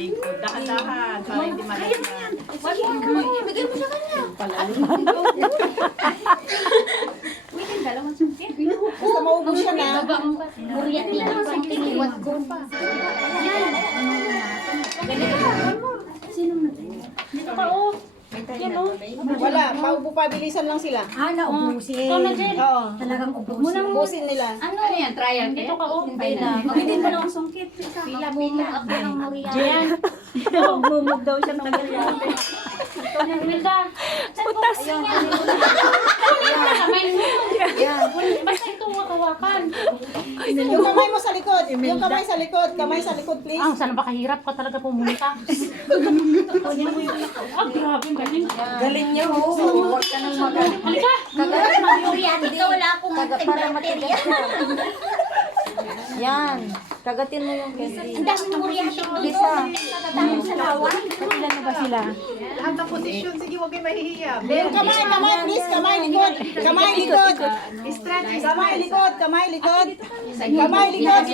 Dahan-dahan, para hindi malagyan. Ibigay mo sa kanya. Basta maubos siya na. Muriat lang ang something. Iwat ko pa. Dito ka, oh. Yan o. Wala, pabilisan lang sila. Naubusin. Oo. Talagang ubusin. Ubusin nila. Ano yan? Trial Dito ka, oh. Hindi na. Hindi mo lang sungkit. Pila-pila ako ng muriat. Jen. Magmumug daw siya ng meriante. Wilda. Putas niya. Kamay mo. Basta ito hawakan. Yung kamay mo sa likod. Yung kamay sa likod. Kamay sa likod, please. Ah, sana ba kahirap ka talaga pumunta? Ah, grabe, galing. Galing niya ho. Huwag ka nang magaling. Halika. Kagalit ng muriat. Ikaw wala akong antibacteria. Yan. Kagatin mo yung candy. Ang dami ng muriat. Lisa. Dami sa lawan. Ilan na ba sila? Lahat ng posisyon, sige, huwag kayo mahihiya. Yung kamay, please. Kamay, likod. Kamay, likod. Kamay, likod. Kamay, likod. Kamay, likod.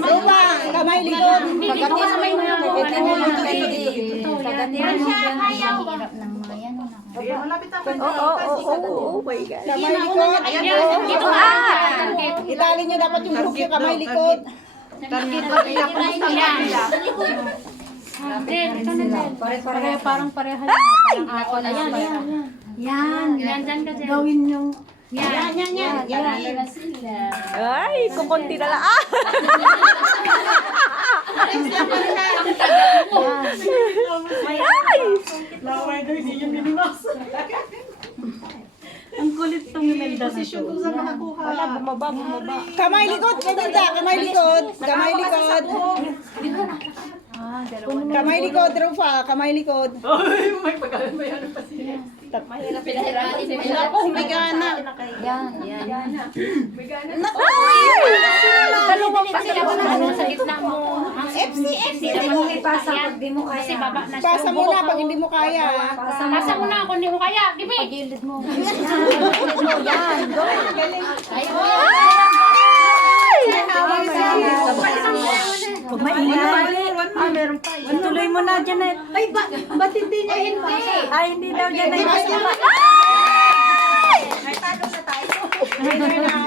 Lupa. Kamay, likod. Kagatin mo yung candy. Kagatin mo yung candy. Hirap ng mga yan. Ayan, malapit na kayo. Oh my God. Kamay, likod. Dito ka. Itali niyo dapat yung hook yung kamay, likod. Target na nila, kumusta Yan. nila? Jen, ito na Jen. Pare-pareho. Parang pareha lang. Parang ako na yan. Yan. Yan, dyan ka Jen. Gawin yung... Yan. Yan. Ay, kukunti na lang. Ah! Ang kulit tong Imelda na Posisyon kung saan makakuha. Bumaba. Kamay, likod. Maganda. Kamay, likod. Kamay, likod. Kamay, likod. Rufa. Kamay, likod. Yan. Dalawang pa sila pa naman sa gitna mo. FC. Hindi mo ipasa pag di mo Kasi kaya. baba na siya. Pasa muna pag hindi mo kaya. Pasa mo na ako, hindi mo kaya. Give me. Pagilid mo. Yan. Go. Huwag maingay. Meron pa. Ituloy mo na, Janet. Ay, ba't hindi niya hindi? Ay, hindi daw, Janet. Pasa mo. Ay, talo na tayo. Winner na.